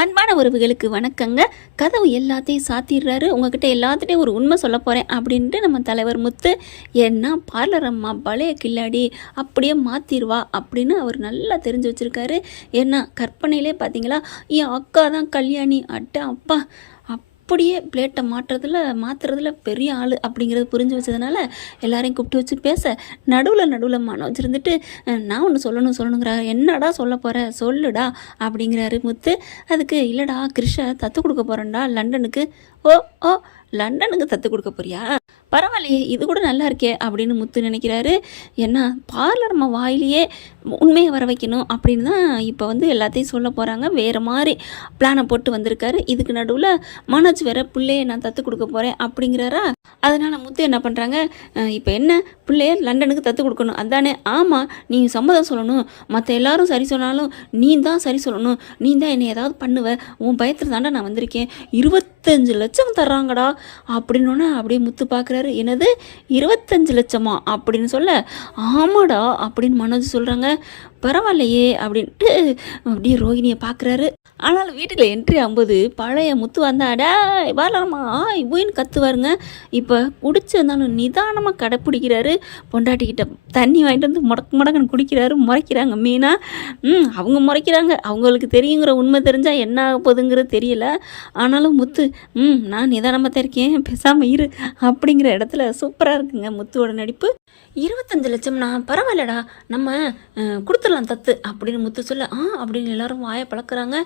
அன்பான உறவுகளுக்கு வணக்கங்க. கதவு எல்லாத்தையும் சாத்திடுறாரு. உங்ககிட்ட எல்லாத்துட்டையும் ஒரு உண்மை சொல்ல போகிறேன் அப்படின்ட்டு நம்ம தலைவர் முத்து, ஏன்னா பார்லர் அம்மா பழைய கில்லாடி அப்படியே மாற்றிடுவா அப்படின்னு அவர் நல்லா தெரிஞ்சு வச்சுருக்காரு. ஏன்னா கற்பனையிலே பார்த்தீங்களா, என் அக்கா தான் கல்யாணி, அட்ட அப்பா அப்படியே பிளேட்டை மாற்றுறதுல பெரிய ஆள் அப்படிங்கிறது புரிஞ்சு வச்சதுனால எல்லாரையும் கூப்பிட்டு வச்சு பேச, நடுவில் மனோஜ் இருந்துட்டு நான் ஒன்று சொல்லணுங்கிறாரு. என்னடா சொல்ல போகிற சொல்லுடா அப்படிங்கிறாரு முத்து. அதுக்கு இல்லைடா கிருஷை தத்து கொடுக்க போகிறேன்டா லண்டனுக்கு. ஓ ஓ லண்டனுக்கு தத்து கொடுக்க போறியா, பரவாயில்லையே இது கூட நல்லா இருக்கே அப்படின்னு முத்து நினைக்கிறாரு. ஏன்னா பார்லர் நம்ம வாயிலேயே உண்மையை வர வைக்கணும் அப்படின்னு தான் இப்போ எல்லாத்தையும் சொல்ல போகிறாங்க. வேறு மாதிரி பிளானை போட்டு வந்திருக்காரு. இதுக்கு நடுவில் மனோஜ் வேற பிள்ளையை நான் தத்து கொடுக்க போகிறேன் அப்படிங்கிறாரா. அதனால் முத்து என்ன பண்ணுறாங்க, இப்போ என்ன பிள்ளைய லண்டனுக்கு தத்து கொடுக்கணும் அதானே? ஆமாம், நீ சம்மதம் சொல்லணும், மற்ற எல்லாரும் சரி சொன்னாலும் நீ தான் சரி சொல்லணும், நீ தான் என்னை ஏதாவது பண்ணுவ, உன் பயத்தில் தாண்டா நான் வந்திருக்கேன், 25 லட்சம் தர்றாங்கடா அப்படின்னோன்னே அப்படியே முத்து பார்க்குறாரு. என்னது 25 லட்சமா அப்படின்னு சொல்ல, ஆமாடா அப்படின்னு மனோஜ் சொல்கிறாங்க. பரவாயில்லையே அப்படின்ட்டு அப்படியே ரோஹிணியை பார்க்குறாரு. ஆனால் வீட்டுக்கு என்ட்ரி ஆகும்போது பழைய முத்து வந்தாடா வரலாமா இப்போன்னு கத்துவாருங்க. இப்போ குடிச்சிருந்தாலும் நிதானமாக கடைப்பிடிக்கிறாரு. பொண்டாட்டிக்கிட்ட தண்ணி வாங்கிட்டு வந்து முடக்குன்னு குடிக்கிறாரு. முறைக்கிறாங்க மீனா. அவங்க முறைக்கிறாங்க, அவங்களுக்கு தெரியுங்கிற உண்மை தெரிஞ்சால் என்ன ஆக போகுதுங்கிறது தெரியல. ஆனாலும் முத்து நான் நிதானமாக தான் இருக்கேன், பேசாமல் இரு அப்படிங்கிற இடத்துல சூப்பராக இருக்குங்க முத்துவோட நடிப்பு. 25 லட்சம்னா பரவாயில்லடா, நம்ம கொடுத்துடலாம் தத்து அப்படின்னு முத்து சொல்ல அப்படின்னு எல்லாரும் வாயை பழக்கிறாங்க.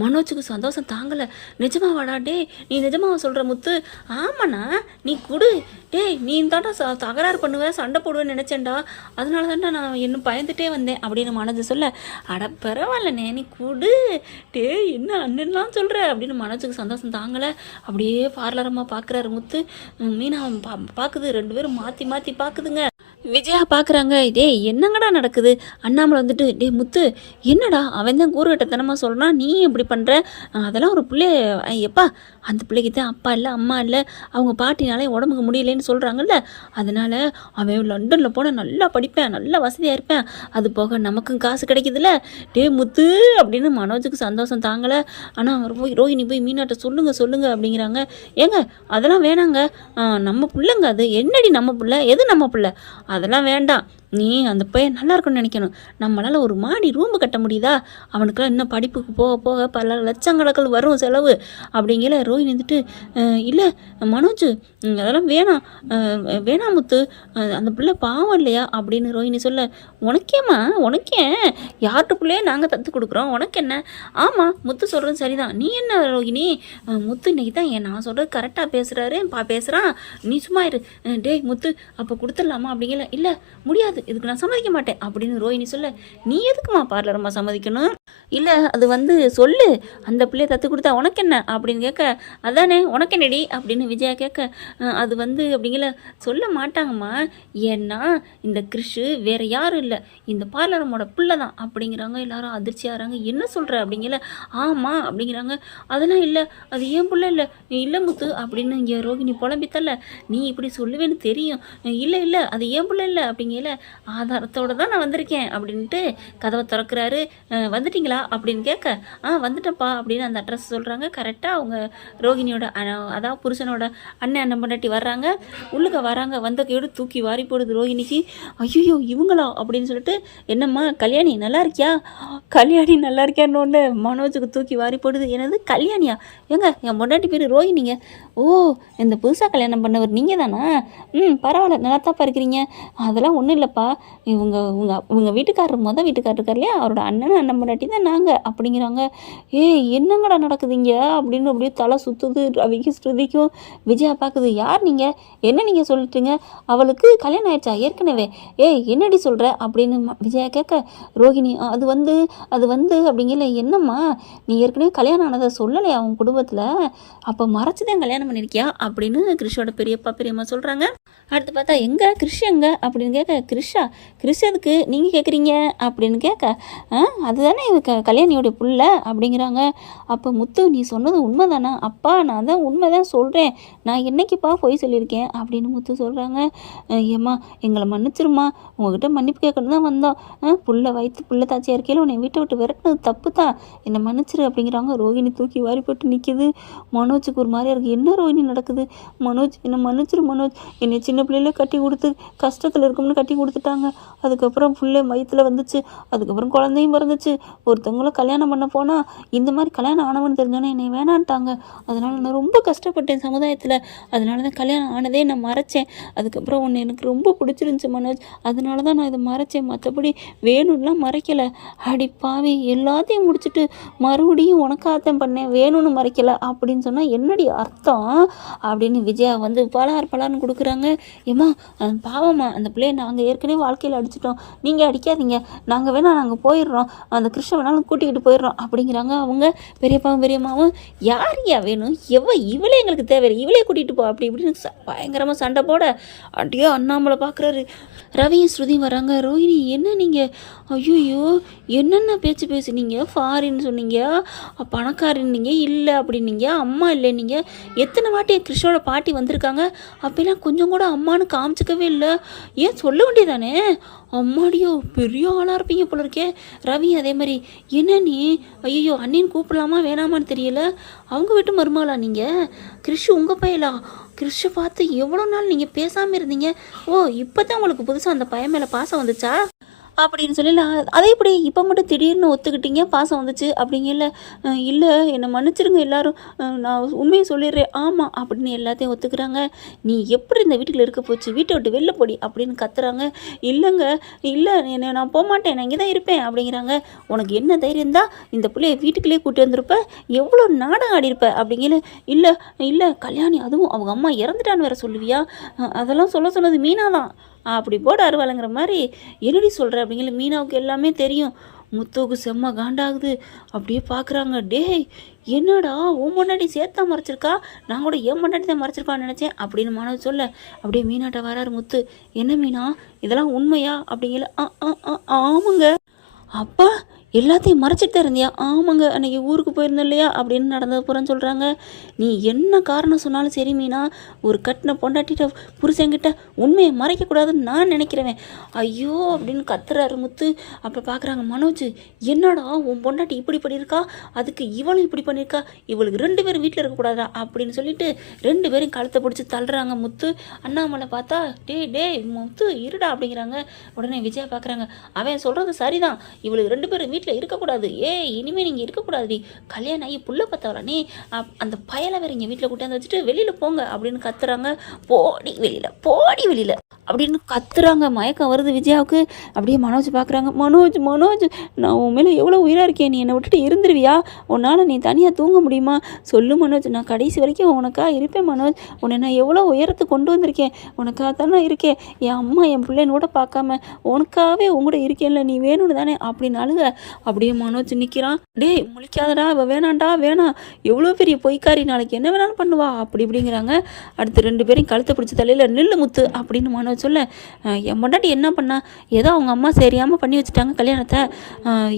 மனோஜுக்கு சந்தோஷம் தாங்கலை. நிஜமாவாடா டே, நீ நிஜமாவா சொல்கிற முத்து? ஆமாண்ணா நீ கொடு டே, நீ தாண்டா தகராறு பண்ணுவேன் சண்டை போடுவேன்னு நினச்சேன்டா, அதனால தாண்டா நான் இன்னும் பயந்துட்டே வந்தேன் அப்படின்னு மனோஜ் சொல்ல, அட பரவாயில்லண்ணே நீ கொடு டே, என்ன அண்ணன்லாம் சொல்கிற அப்படின்னு மனோஜுக்கு சந்தோஷம் தாங்கலை. அப்படியே பார்லரமாக பார்க்குறாரு முத்து. மீனா பார்க்குது, 2 பேரும் மாற்றி பார்க்குதுங்க. விஜயா பார்க்குறாங்க. டே என்னங்கடா நடக்குது? அண்ணாமலை டே முத்து என்னடா அவன் தான் கூறுகட்டத்தனமாக சொல்கிறான், நீ எப்படி பண்ணுற? அதெல்லாம் ஒரு பிள்ளை, எப்பா அந்த பிள்ளைக்கு தான் அப்பா இல்லை அம்மா இல்லை, அவங்க பாட்டினாலே உடம்புக்கு முடியலைன்னு சொல்கிறாங்கல்ல, அதனால் அவன் லண்டனில் போனால் நல்லா படிப்பேன், நல்லா வசதியாக இருப்பேன், அது போக நமக்கும் காசு கிடைக்குதுல்ல டே முத்து அப்படின்னு மனோஜுக்கு சந்தோஷம் தாங்கலை. ஆனால் ரோஹிணி போய் மீனாட்ட சொல்லுங்க அப்படிங்கிறாங்க. ஏங்க அதெல்லாம் வேணாங்க, நம்ம பிள்ளைங்க, அது என்னடி நம்ம பிள்ளை, எது நம்ம பிள்ளை, அதெல்லாம் வேண்டாம், நீ அந்த பையன் நல்லா இருக்குன்னு நினைக்கணும், நம்மளால் ஒரு மாடி ரூம்பு கட்ட முடியுதா, அவனுக்கெல்லாம் இன்னும் படிப்புக்கு போக பல லட்சக்கணக்கில் வரும் செலவு அப்படிங்கிற ரோஹிணி இல்லை மனோஜ் அதெல்லாம் வேணாம் முத்து, அந்த பிள்ளை பாவம் இல்லையா அப்படின்னு ரோஹிணி சொல்ல, உனக்கே யார்கிட்ட பிள்ளையே நாங்கள் தத்து கொடுக்குறோம், உனக்கு என்ன? ஆமாம் முத்து சொல்கிறது சரிதான், நீ என்ன ரோஹிணி, முத்து இன்னைக்கு தான் நான் சொல்கிறது கரெக்டாக பேசுகிறான், நீ சும்மா இரு. டேய் முத்து அப்போ கொடுத்துடலாமா அப்படிங்கல, இல்லை முடியாது, இதுக்கு நான் சம்மதிக்க மாட்டேன் அப்படின்னு ரோஹிணி சொல்ல, நீ எதுக்குமா பார்லரம்மா சம்மதிக்கணும்? இல்லை அது சொல்லு, அந்த பிள்ளையை தத்து கொடுத்தா உனக்கு என்ன அப்படின்னு கேட்க, அதானே உனக்கு என்னடி அப்படின்னு விஜயா கேட்க, அது அப்படிங்கல சொல்ல மாட்டாங்கம்மா, ஏன்னா இந்த கிருஷு வேற யாரும் இல்லை, இந்த பார்லரமோட பிள்ளை தான் அப்படிங்கிறாங்க. எல்லாரும் அதிர்ச்சியாகிறாங்க. என்ன சொல்கிற அப்படிங்கல, ஆமாம் அப்படிங்கிறாங்க. அதெல்லாம் இல்லை, அது ஏன் பிள்ளை இல்லை, நீ இல்லை முத்து அப்படின்னு இங்கே ரோஹிணி புலம்பித்தல்ல, நீ இப்படி சொல்லுவேன்னு தெரியும், இல்லை அது ஏன் பிள்ளை இல்லை அப்படிங்கல, ஆதாரத்தோடு தான் நான் வந்திருக்கேன் அப்படின்ட்டு கதவை திறக்கிறாரு. வந்துட்டிங்களா அப்படின்னு கேட்க, வந்துட்டப்பா அப்படின்னு அந்த அட்ரஸ் சொல்கிறாங்க. கரெக்டாக அவங்க ரோஹிணியோட அதாவது புருஷனோட அண்ணன் பொண்டாட்டி வர்றாங்க. உள்ளுக்க வராங்க. வந்த கையோடு தூக்கி வாரி போடுது ரோஹிணிக்கு. ஐயோ இவங்களா அப்படின்னு சொல்லிட்டு, என்னம்மா கல்யாணி நல்லா இருக்கியான்னு மனோஜுக்கு தூக்கி வாரி போடுது. என்னது கல்யாணியா? ஏங்க என் பொண்டாட்டி பேர் ரோஹிணிங்க. ஓ இந்த புதுசாக கல்யாணம் பண்ணவர் நீங்கள் தானா? பரவாயில்ல நல்லாத்தாப்பா இருக்கிறீங்க. அதெல்லாம் ஒன்றும் இல்லைப்பா, உங்கள் வீட்டுக்காரர் வீட்டுக்காரர் இருக்கார் இல்லையா, அவரோட அண்ணன் பொண்டாட்டி தான் நாங்கள் அப்படிங்கிறாங்க. என்னங்கடா நடக்குதுங்க அப்படின்னு அப்படியே தலை சுற்றுது. ரவிக்கு ஸ்ருதிக்கும். விஜயா பார்க்குது. யார் நீங்கள், என்ன நீங்கள் சொல்லிட்டுங்க, அவளுக்கு கல்யாணம் ஆயிடுச்சா ஏற்கனவே? என்னடி சொல்கிற அப்படின்னு விஜயா கேட்க, ரோஹிணி அது அப்படிங்கல, என்னம்மா நீ ஏற்கனவே கல்யாணம் ஆனதை சொல்லலையா அவங்க குடும்பத்தில், அப்போ மறைச்சிதான் கல்யாணம் பண்ணியிருக்கியா அப்படின்னு கிருஷோட பெரியப்பா பெரியம்மா சொல்கிறாங்க. அடுத்து பார்த்தா எங்கே கிருஷ் எங்க அப்படின்னு கேட்க, கிருஷ் கிறிஷா கிறிஷ் எதுக்கு நீங்கள் கேட்குறீங்க அப்படின்னு கேட்க அதுதானே கல்யாணியோடைய புள்ள அப்படிங்கிறாங்க. அப்போ முத்து நீ சொன்னது உண்மை தானே? அப்பா நான் தான் உண்மை தான் சொல்கிறேன், நான் என்னைக்குப்பா பொய் சொல்லியிருக்கேன் அப்படின்னு முத்து சொல்கிறாங்க. ஏம்மா எங்களை மன்னிச்சிருமா, உங்ககிட்ட மன்னிப்பு கேட்கணும் தான் வந்தோம். புள்ள வயிற்று புள்ள தாச்சியாக இருக்கையில் உன்னை வீட்டை விட்டு விரட்டினது தப்பு தான், என்னை மன்னிச்சிரு அப்படிங்கிறாங்க. ரோகிணி தூக்கி வாரி போட்டு நிற்கிது. மனோஜுக்கு ஒரு மாதிரியா இருக்குது. என்ன ரோகிணி நடக்குது? மனோஜ் என்னை மன்னிச்சிரு மனோஜ், என்னை சின்ன பிள்ளையில கட்டி கொடுத்து கஷ்டத்தில் இருக்கும்னு கட்டி கொடுத்துட்டாங்க. அதுக்கப்புறம் பிள்ளை வயிற்றில் வந்துச்சு, அதுக்கப்புறம் குழந்தையும் பிறந்துச்சு. ஒருத்தவங்கள கல்யாணம் பண்ண போனால் இந்த மாதிரி கல்யாணம் ஆனவன்னு தெரிஞ்சோன்னே என்னை வேணான்ட்டாங்க. அதனால் நான் ரொம்ப கஷ்டப்பட்டேன் சமுதாயத்தில். அதனால தான் கல்யாணம் ஆனதே நான் மறைச்சேன். அதுக்கப்புறம் ஒன்று எனக்கு ரொம்ப பிடிச்சிருந்துச்சி மனோஜ், அதனால தான் நான் இதை மறைச்சேன், மற்றபடி வேணும்லாம் மறைக்கலை. அடி பாவி, எல்லாத்தையும் முடிச்சுட்டு மறுபடியும் உனக்காகத்தான் பண்ணேன், வேணும்னு மறைக்கலை அப்படின்னு சொன்னால் என்னடி அர்த்தம் அப்படின்னு விஜயா வந்து பலார்னு கொடுக்குறாங்க. ஏம்மா பாவம்மா, அந்த பிள்ளையை நாங்கள் ஏற்கனவே வாழ்க்கையில் அடிச்சிட்டோம், நீங்கள் அடிக்காதீங்க, நாங்கள் நாங்கள் போயிடுறோம், அந்த கிருஷ்ண வேணாலும் கூட்டிக்கிட்டு போயிடுறோம் அப்படிங்கிறாங்க. அவங்க பெரியப்பாவும் பெரியம்மாவும் யாரையா வேணும், இவளே எங்களுக்கு தேவையில்லை, இவளே கூட்டிகிட்டு போ அப்படி இப்படின்னு பயங்கரமாக சண்டை போட அப்படியே அண்ணாமலை பார்க்குறாரு. ரவியும் ஸ்ருதியும் வராங்க. ரோஹிணி என்ன நீங்கள், ஐயோ என்னென்ன பேச்சு பேசுனீங்க, ஃபாரின்னு சொன்னீங்க, பணக்காரின்னீங்க, இல்லை அப்படின்னீங்க, அம்மா இல்லைன்னீங்க, எத்தனை வாட்டி கிருஷ்ணோட பாட்டி வந்திருக்காங்க, அப்பெல்லாம் கொஞ்சம் கூட அம்மானு காமிச்சிக்கவே இல்லை, ஏன் சொல்ல வேண்டியதானே? அம்மாடியோ பெரிய ஆளாக இருப்பீங்க போல இருக்கே. ரவி அதே மாதிரி என்ன நீ, ஐயோ அண்ணின்னு கூப்பிடலாமா வேணாமான்னு தெரியல, அவங்க வீட்டு மருமகளா நீங்கள்? கிறிஷ் உங்கள் பையலா? கிறிஷை பார்த்து எவ்வளோ நாள் நீங்கள் பேசாமல் இருந்தீங்க, ஓ இப்போ தான் உங்களுக்கு புதுசாக அந்த பையன் மேலே பாசம் வந்துச்சா அப்படின்னு சொல்லல. அதே இப்படி இப்போ மட்டும் திடீர்னு ஒத்துக்கிட்டீங்க பாசம் வந்துச்சு அப்படிங்கல? இல்லை என்னை மன்னிச்சிருங்க எல்லாரும், நான் உண்மையை சொல்லிடுறேன், ஆமாம் அப்படின்னு எல்லாத்தையும் ஒத்துக்கிறாங்க. நீ எப்படி இந்த வீட்டுக்குள்ள இருக்க போச்சு, வீட்டை விட்டு வெளில போடி அப்படின்னு கத்துறாங்க. இல்லைங்க, இல்லை என்ன நான் போக மாட்டேன், நான் இங்கே தான் இருப்பேன் அப்படிங்கிறாங்க. உனக்கு என்ன தைரியம் தான் இந்த பிள்ளைய வீட்டுக்குள்ளேயே கூட்டி வந்திருப்ப, எவ்வளோ நாடகம் ஆடிருப்ப அப்படிங்கல? இல்லை இல்லை கல்யாணி, அதுவும் அவங்க அம்மா இறந்துட்டான்னு வேற சொல்லுவியா, அதெல்லாம் சொல்ல சொன்னது மீனா தான் அப்படி போட அருவாளுங்கிற மாதிரி என்னடி சொல்கிற அப்படிங்கிற. மீனாவுக்கு எல்லாமே தெரியும். முத்துவுக்கு செம்ம காண்டாகுது. அப்படியே பார்க்குறாங்க. டேய் என்னடா உன் முன்னாடி சேர்த்தா மறைச்சிருக்கா, நான் கூட என் முன்னாடி தான் மறைச்சிருக்கான்னு நினச்சேன் அப்படின்னு மாணவர் சொல்ல, அப்படியே மீனாட்ட வராரு முத்து. என்ன மீனா இதெல்லாம் உண்மையா அப்படிங்கல? ஆமாங்க. அப்பா எல்லாத்தையும் மறைச்சிட்டு தான் இருந்தியா? ஆமாங்க, அன்றைக்கி ஊருக்கு போயிருந்தோம் இல்லையா அப்படின்னு நடந்தது போகிறேன்னு சொல்கிறாங்க. நீ என்ன காரணம் சொன்னாலும் சரி மீனா, ஒரு கட்டின பொண்டாட்டிட்ட புருஷங்கிட்ட உண்மையை மறைக்கக்கூடாதுன்னு நான் நினைக்கிறேன். ஐயோ அப்படின்னு கத்துறாரு முத்து. அப்போ பார்க்குறாங்க மனோஜ், என்னடா உன் பொண்டாட்டி இப்படி பண்ணியிருக்கா, அதுக்கு இவளும் இப்படி பண்ணியிருக்கா, இவளுக்கு 2 பேரும் வீட்டில் இருக்கக்கூடாதா அப்படின்னு சொல்லிட்டு 2 பேரும் கழுத்தை பிடிச்சி தள்ளுறாங்க. முத்து அண்ணாமலை பார்த்தா டேய் முத்து இருடா அப்படிங்கிறாங்க. உடனே விஜயா பார்க்குறாங்க. அவன் சொல்கிறது சரிதான், இவளுக்கு 2 பேரும் வீட்டில் இருக்கக்கூடாது, இனிமேல் நீங்கள் இருக்கக்கூடாது, கல்யாணம் ஆகி புள்ள பார்த்தவரானே, அந்த பயலை வேற இங்கே வீட்டில் கூட்டாந்து வச்சுட்டு வெளியில் போங்க அப்படின்னு கத்துறாங்க. போடி வெளியில் அப்படின்னு கத்துறாங்க. மயக்கம் வருது விஜயாவுக்கு. அப்படியே மனோஜ் பார்க்குறாங்க. மனோஜ் நான் உன் மேலே எவ்வளோ உயிராக இருக்கேன், நீ என்னை விட்டுட்டு இருந்துருவியா, உன்னால் நீ தனியாக தூங்க முடியுமா, சொல்லு மனோஜ், நான் கடைசி வரைக்கும் உனக்காக இருப்பேன் மனோஜ், உன்னை நான் எவ்வளோ உயரத்துக்கு கொண்டு வந்திருக்கேன், உனக்காக தானே இருக்கேன், என் அம்மா என் பிள்ளைன்னு கூட பார்க்காம உனக்காகவே உங்கூட இருக்கேன்ல, நீ வேணும்னு தானே அப்படின்னாலுங்க. அப்படியே மனோஜ் நிற்கிறான். டேய் முழிக்காதடா, அவள் வேணாண்டா, வேணாம், எவ்வளோ பெரிய பொய்க்காரி, நாளைக்கு என்ன வேணாலும் பண்ணுவா அப்படி இப்படிங்கிறாங்க. அடுத்து 2 பேரையும் கழுத்தை பிடிச்ச தலையில் நில்லு முத்து அப்படின்னு மனோஜ் சொல்ல, என் பொண்டாட்டி என்ன பண்ணா, ஏதோ அவங்க அம்மா சரியாமல் பண்ணி வச்சுட்டாங்க கல்யாணத்தை,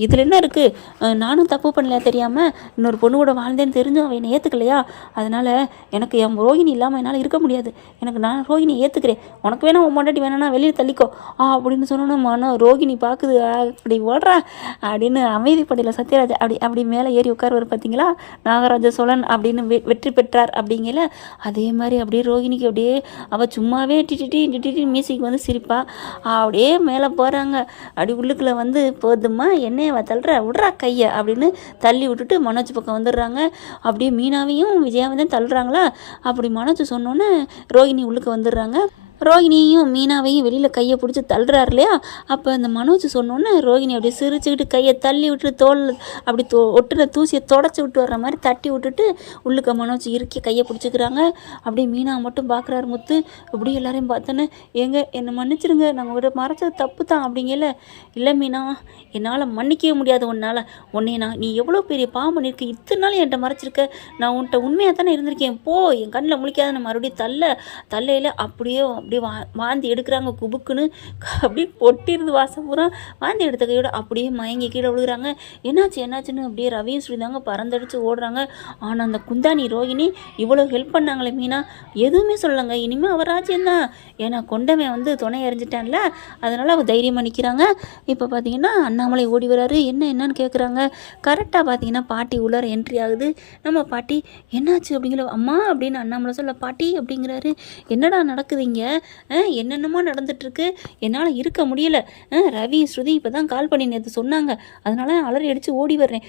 இதில் என்ன இருக்குது, நானும் தப்பு பண்ணலையா தெரியாமல், இன்னொரு பொண்ணு கூட வாழ்ந்தேன்னு தெரிஞ்சும் அவன் என்னை ஏற்றுக்கலையா, அதனால் எனக்கு என் ரோஹிணி இல்லாமல் என்னால் இருக்க முடியாது, நான் ரோஹிணி ஏற்றுக்கிறேன், உனக்கு வேணா உன் பொண்டாட்டி வேணான்னா வெளியில் தள்ளிக்கோ அப்படின்னு சொன்னோன்னா ரோஹிணி பார்க்குது. அப்படி ஓடுறா அப்படின்னு அமைதிப்படையில் சத்யராஜ் அப்படி மேலே ஏறி உட்காருவார் பார்த்தீங்களா, நாகராஜ சோழன் அப்படின்னு வெற்றி பெற்றார் அப்படிங்கல. அதே மாதிரி அப்படியே ரோஹிணிக்கு அப்படியே அவள் சும்மாவே டிட்டி மியூசிக் வந்து சிரிப்பா. அப்படியே மேலே போகிறாங்க. அப்படி உள்ளுக்குள்ளே வந்து போதுமா என்னைய தள்ளுற விட்றா கையை அப்படின்னு தள்ளி விட்டுட்டு மனோஜ் பக்கம் வந்துடுறாங்க. அப்படியே மீனாவையும் விஜயாவை தான் தள்ளுறாங்களா. அப்படி மனோஜ் சொன்னோன்னே ரோஹிணி உள்ளுக்கு வந்துடுறாங்க. ரோஹிணியும் மீனாவையும் வெளியில் கையை பிடிச்சி தள்ளுறாரு இல்லையா. அப்போ அந்த மனோஜ் சொன்னோன்னே ரோஹிணி அப்படியே சிரிச்சுக்கிட்டு கையை தள்ளி விட்டுட்டு தோல் அப்படி ஒட்டுன தூசியை தொடச்சி விட்டு வர்ற மாதிரி தட்டி விட்டுட்டு உள்ளுக்க மனோஜ் இறுக்கி கையை பிடிச்சிக்கிறாங்க. அப்படியே மீனா மட்டும் பார்க்குறாரு முத்து. அப்படியே எல்லாரையும் பார்த்தோன்னே, என்னை மன்னிச்சிருங்க, நாங்கள் விட மறைச்சது தப்பு தான் அப்படிங்கல. இல்லை மீனா, என்னால் மன்னிக்கவே முடியாது உன்னை நீ எவ்வளோ பெரிய பாவம் பண்ணியிருக்க, இத்தனை நாள் என்கிட்ட மறைச்சிருக்க, நான் உன்கிட்ட உண்மையாக தானே இருந்திருக்கேன், போ என் கண்ணில் முழிக்காத, நான் மறுபடியும் தள்ளையில் அப்படியே அப்படியே வாந்தி எடுக்கிறாங்க குபுக்குன்னு, அப்படியே பொட்டிருது வாசம் பூரா. வாந்தி எடுத்த கையோட அப்படியே மயங்கி கீழே விழுகிறாங்க. என்னாச்சுன்னு அப்படியே ரவியும் ஸ்ருதிதாங்க பறந்தடிச்சு ஓடுறாங்க. ஆனால் அந்த குந்தாணி ரோகிணி இவ்வளோ ஹெல்ப் பண்ணாங்களே மீனா, எதுவுமே சொல்லலைங்க. இனிமேல் அவர் ராஜ்யம்தான், ஏன்னா கொண்டவன் வந்து துணை எறிஞ்சிட்டான்ல, அதனால் அவர் தைரியமாக நிற்கிறாங்க. இப்போ பார்த்தீங்கன்னா அண்ணாமலை ஓடி வராரு. என்னன்னு கேட்குறாங்க. கரெக்டாக பார்த்தீங்கன்னா பாட்டி உள்ளார என்ட்ரி ஆகுது. நம்ம பாட்டி என்னாச்சு அப்படிங்கிற அம்மா அப்படின்னு அண்ணாமலை சொல்ல, பாட்டி அப்படிங்கிறாரு. என்னடா நடக்குது இங்கே? என்னென்னமோ நடந்துட்டுருக்கு, என்னால் இருக்க முடியல. ரவி ஸ்ருதி இப்போ தான் கால் பண்ணி நேற்று சொன்னாங்க, அதனால அலறி அடித்து ஓடி வர்றேன்.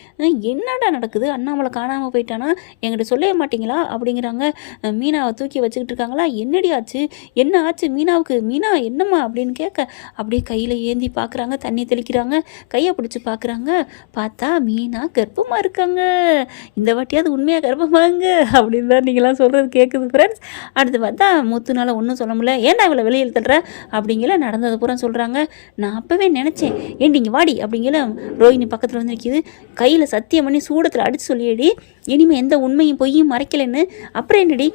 என்னடா நடக்குது? அண்ணாமலை காணாமல் போயிட்டானா? என்கிட்ட சொல்லவே மாட்டிங்களா அப்படிங்கிறாங்க. மீனாவை தூக்கி வச்சுக்கிட்டு இருக்காங்களா? என்னடி ஆச்சு? என்ன ஆச்சு மீனாவுக்கு? மீனா என்னம்மா அப்படின்னு கேட்க, அப்படியே கையில் ஏந்தி பார்க்குறாங்க, தண்ணி தெளிக்கிறாங்க, கையை பிடிச்சி பார்க்குறாங்க. பார்த்தா மீனா கர்ப்பமாக இருக்காங்க. இந்த வாட்டியாவது உண்மையாக கர்ப்பமாங்க அப்படின்னு தான் நீங்களாம் சொல்கிறது கேட்குது ஃப்ரெண்ட்ஸ். அடுத்து பார்த்தா முத்துனால ஒன்றும் சொல்ல முடியல. ஏன்டா இவளை வெளியில் தள்ளுற அப்படிங்கிற நடந்தது பூரா சொல்கிறாங்க. நான் அப்போவே நினச்சேன், ஏண்டி இங்கே வாடி அப்படிங்கிற ரோஹிணி பக்கத்தில் வந்து நிற்கிது. கையில் சத்தியம் பண்ணி சூடத்தில் அடித்து சொல்லியடி, இனிமேல் எந்த உண்மையும் பொய்யும் மறைக்கலைன்னு. அப்புறம் என்னடி?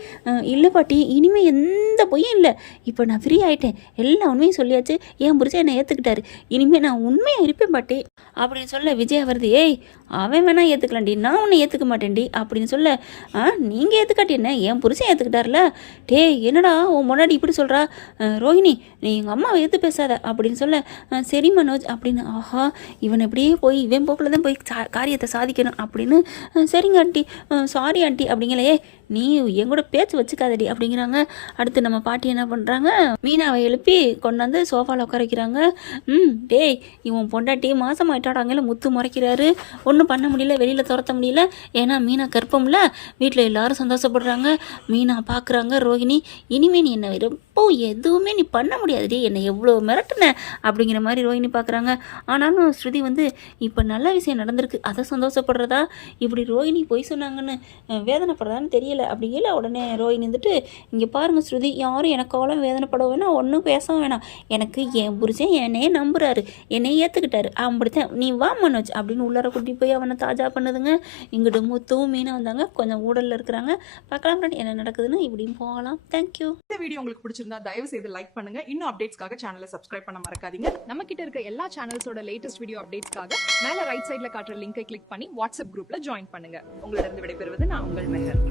இல்லை பாட்டி, இனிமேல் எந்த பொய்யும் இல்லை, இப்போ நான் ஃப்ரீ ஆகிட்டேன், எல்லா உண்மையும் சொல்லியாச்சு, என் புரிச்சா என்னை ஏற்றுக்கிட்டாரு, இனிமேல் நான் உண்மையாக இருப்பேன் பாட்டி அப்படின்னு சொல்ல விஜயா வருது. ஏய், அவன் வேணா ஏற்றுக்கலாண்டி, நான் உன்னை ஏற்றுக்க மாட்டேன்டி அப்படின்னு சொல்ல, நீங்கள் ஏற்றுக்காட்டி என்ன, என் புருஷன் ஏற்றுக்கிட்டார்ல. டேய் என்னடா உன் முன்னாடி இப்படி சொல்கிறா? ரோஹிணி, நீ எங்கள் அம்மாவை ஏற்று பேசாத அப்படின்னு சொல்ல, சரி மனோஜ் அப்படின்னு. ஆஹா, இவன் எப்படியே போய் இவன் போக்கில் தான் போய் காரியத்தை சாதிக்கணும் அப்படின்னு. சரிங்க ஆண்டி, சாரி ஆண்டி அப்படிங்களே, நீ என் கூட பேச்சு வச்சுக்காதடி அப்படிங்கிறாங்க. அடுத்து நம்ம பாட்டி என்ன பண்ணுறாங்க, மீனாவை எழுப்பி கொண்டாந்து சோஃபாவில் உட்கார வைக்கிறாங்க. டேய், இவன் பொண்டாட்டி மாதம் ஆகிட்டாடாங்கல்ல, முத்து முறைக்கிறாரு. ஒன்றும் பண்ண முடியல, வெளியில் துரத்த முடியல, ஏன்னா மீனா கற்பம்ல. வீட்டில் எல்லாரும் சந்தோஷப்படுறாங்க. மீனா பார்க்குறாங்க ரோஹிணி, இனிமேல் நீ என்ன ரொம்ப எதுவுமே நீ பண்ண முடியாதுடி, என்னை எவ்வளோ மிரட்டுன அப்படிங்கிற மாதிரி ரோஹிணி பார்க்குறாங்க. ஆனாலும் ஸ்ருதி வந்து இப்போ நல்ல விஷயம் நடந்திருக்கு, அதை சந்தோஷப்படுறதா, இப்படி ரோஹிணி பொய் சொன்னாங்கன்னு வேதனைப்படுறதான்னு தெரியல அப்படிங்கல. உடனே ரோஹிணி வந்துட்டு, இங்கே பாருங்கள் ஸ்ருதி, யாரும் எனக்காலும் வேதனைப்பட வேணாம், ஒன்றும் பேசவும் வேணாம், எனக்கு என் புருஷன் என்னையே நம்புறாரு, என்னை ஏற்றுக்கிட்டாரு, அப்படித்தான், நீ வா மனோஜ் அப்படின்னு உள்ளார கூட்டி போய் அவனை தாஜா பண்ணுதுங்க. இங்கிட்டு முத்துவும் மீனா வந்தாங்க, கொஞ்சம் ஊடலில் இருக்கிறாங்க. பார்க்கலாம் என்ன நடக்குதுன்னு, இப்படின்னு போகலாம். தேங்க்யூ. இந்த வீடியோ உங்களுக்கு பிடிச்சிருந்தா தயவு செய்து லைக் பண்ணுங்க. இன்னும் அப்டேட்ஸ்க்காக சேனலை சப்ஸ்கிரைப் பண்ண மறக்காதீங்க. நம்ம கிட்ட இருக்க எல்லா சேனல்ஸோட லேட்டஸ்ட் வீடியோ அப்டேட்ஸ்க்காக மேல ரைட் சைடுல காட்டுற லிங்கை கிளிக் பண்ணி வாட்ஸ்அப் குரூப்ல ஜாயின் பண்ணுங்க. உங்களிடம் விடைபெறுவது நான் உங்கள் மெஹர்.